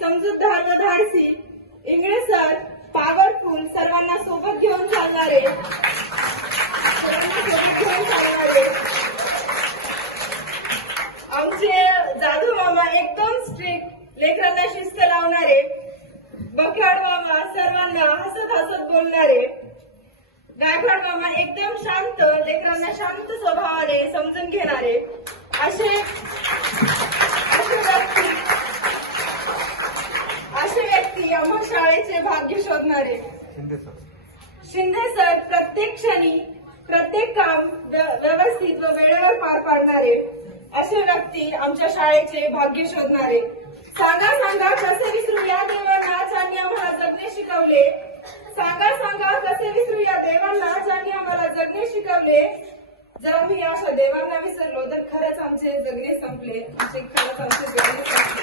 समजूतदार व धाडसी इंगळे सर पॉवरफुल सर्वांना सोबत घेऊन चालणारे. आमचे जाधव मामा एकदम स्ट्रिक्ट लेकरांना शिस्त लावणारे. बखाड मामा सर्वांना हसत हसत बोलणारे. गायकवाड मामा एकदम शांत लेकरांना शांत स्वभावाने समजून घेणारे असे असे व्यक्ती असे व्यक्ती आम्हा शाळेचे भाग्य शोधणारे. शिंदे सर. प्रत्येक क्षणी प्रत्येक काम व्य- व्यवस्थित व वेळेवर पार पाडणारे. असे व्यक्ती आमच्या शाळेचे भाग्य शोधणारे. सांगा सांगा कसे विसरू या देवांना ज्यांनी आम्हाला जगणे शिकवले? सांगा सांगा कसे विसरू या देवांना ज्यांनी आम्हाला जगणे शिकवले? जर आम्ही अशा देवांना विसरलो तर खरंच आमचे जगणे संपले. आमचे खरंच आमचे जगणे